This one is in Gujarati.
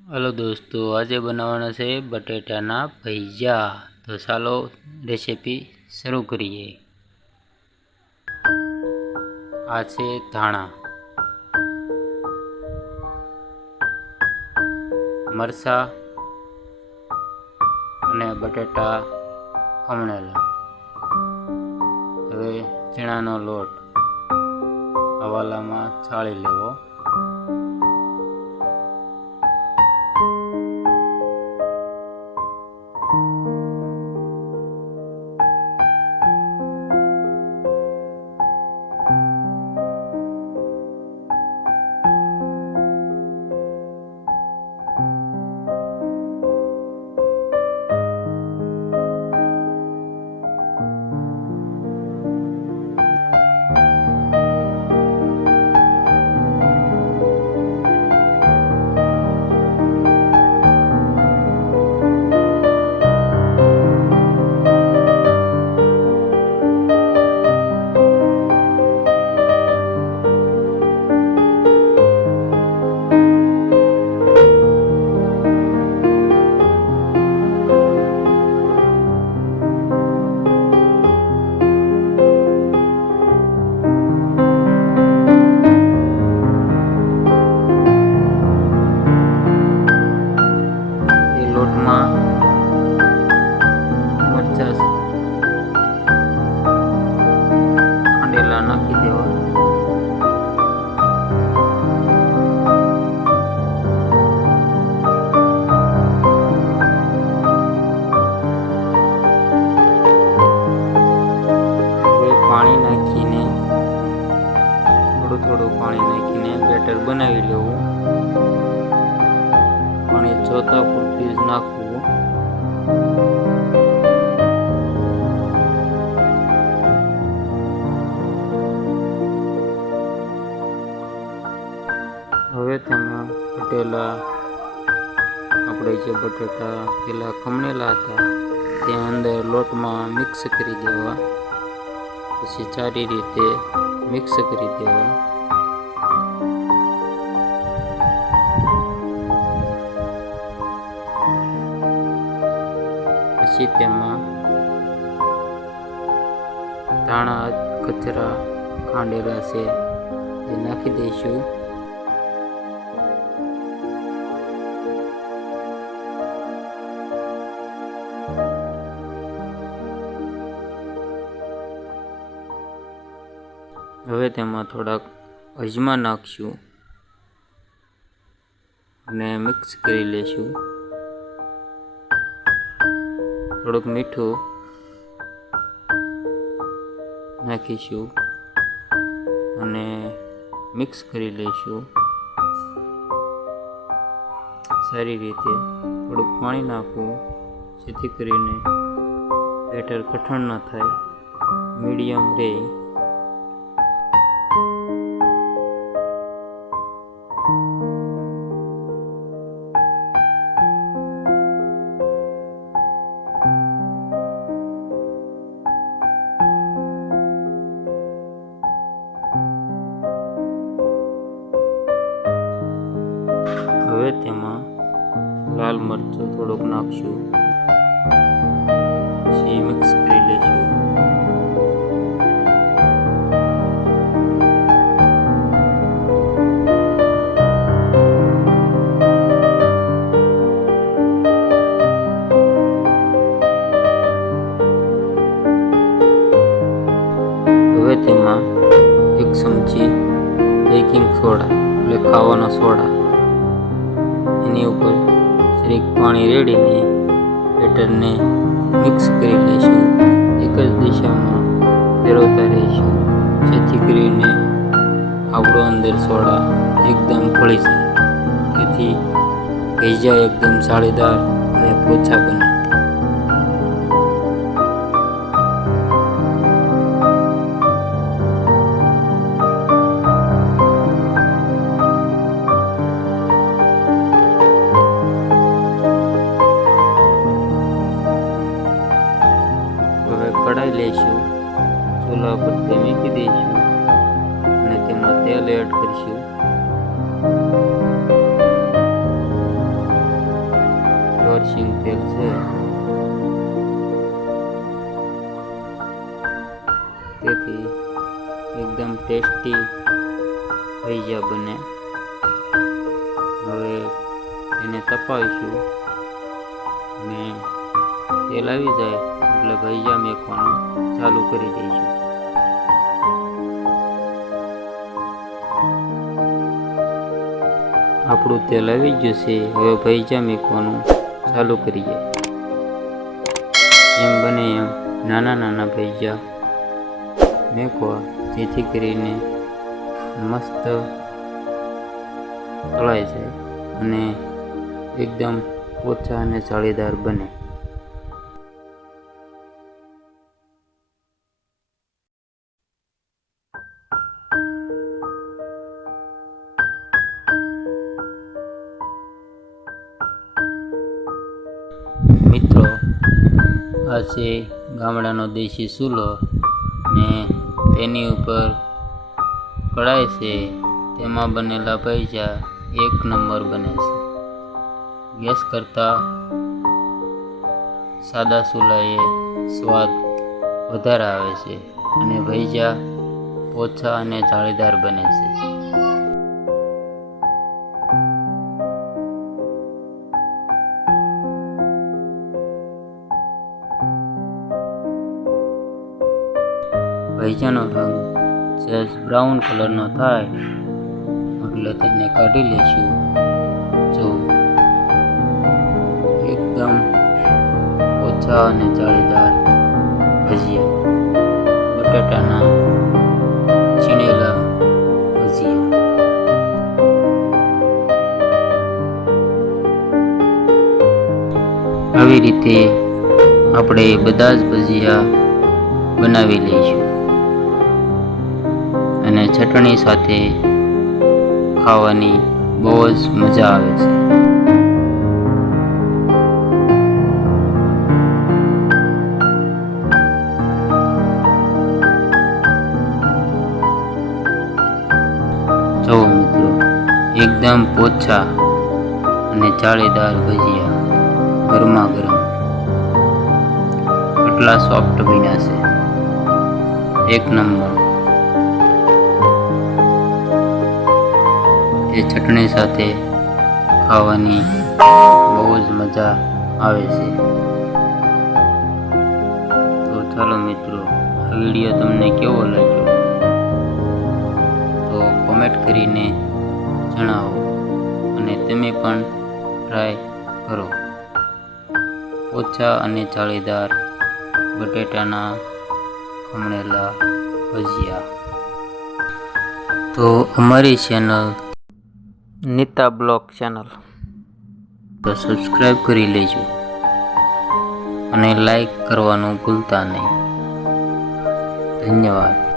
हेलो दोस्तों, आज बनावाना है बटेटाना भैया। तो चालो रेसिपी शुरू करिए। आ छे धाणा, मरचा अने बटेटा खमणेला। हवे चीणानो लोट हवालामां छाળી लेवो। लोटमां मरचा खांडेला नाखी देवा। હવે પાણી નાખીને થોડું પાણી નાખીને બેટર બનાવી લેવું। पानी जोता पूरती ज नाखवू। हवे तेमां बटेला आपणे जे बटाटा पेला खमणेला हता ते अंदर लोटमां मिक्स करी देवा। पछी सारी रीते मिक्स करी देवा। पछी तेमां धाणा कचरा खांडेला छे ए नाखी दईशुं। हवे तेमां थोड़ाक अजमा नाखशुं अने मिक्स करी लेशुं। थोड़ुंक मीठुं नाखीशुं अने मिक्स करी लईशुं सारी रीते। थोड़ुंक पाणी नाखवुं जेथी करीने बेटर कठण न थाय, मीडियम रहे। हवे तेमां लाल मरचुं थोड़ुंक नाखशुं, पछी मिक्स करी लेशुं। हवे तेमां 1 चमची बेकिंग सोडा એટલે ખાવાનો સોડા एनी ऊपर जरीक पाणी रेड़ीने बेटरने मिक्स करी लईशुं। एक ज दिशामां फेरवता रहीशुं जेथी करीने आपणो अंदर सोडा एकदम फળી जाय, जेथी भैया एकदम जाळीदार अने पोचा बने। कढ़ाई लेशुं, चूल्हा पर ते मूकी दईशुं अने तेमां तेल एड करशुं। પ્યોર સિંગ તેલ છે, તેથી એકદમ ટેસ્ટી ભજીયા બને. હવે એને તપાવીશું અને તેલ આવી જાય એટલે ભજીયા મેકવાનું ચાલુ કરી દઈશું. આપણું તેલ આવી ગયું છે. હવે ભજીયા મેકવાનું ચાલુ કરીએ. એમ બને એમ નાના નાના ભજીયા મેકવા, જેથી કરીને મસ્ત તળાઈ જાય અને એકદમ પોચા અને જાળીદાર બને. મિત્રો, આ છે ગામડાનો દેશી ચૂલો ને તેની ઉપર કઢાઈ છે. તેમાં બનેલા ભજીયા એક નંબર બને છે. ગેસ કરતાં સાદા ચૂલાએ સ્વાદ વધારે આવે છે અને ભજીયા પોચા અને જાળીદાર બને છે. ભજીયાનો રંગ સહેજ બ્રાઉન કલરનો થાય એટલે તેને કાઢી લઈશું. જો એકદમ ઓછા અને જાળીદાર ભજીયા, બટાટાના છીણેલા ભજીયા. આવી રીતે આપણે બધા જ ભજીયા બનાવી લઈશું અને ચટણી સાથે ખાવાની બહુ જ મજા આવે છે. જુઓ મિત્રો, એકદમ પોચા અને જાળીદાર ભજીયા ગરમા ગરમ કેટલા સોફ્ટ બન્યા છે. એક નંબર. એ ચટણી સાથે ખાવાની બહુ જ મજા આવે છે. તો ચાલો મિત્રો, આ વિડીયો તમને કેવો લાગ્યો તો કોમેન્ટ કરીને જણાવો અને તમે પણ ટ્રાય કરો. ઓછા અને જાળીદાર બટેટાના ખમણેલા ભજીયા. તો અમારી ચેનલ નીતા બ્લોગ ચેનલ તો સબસ્ક્રાઈબ કરી લેજો અને લાઈક કરવાનું ભૂલતા નહીં. ધન્યવાદ.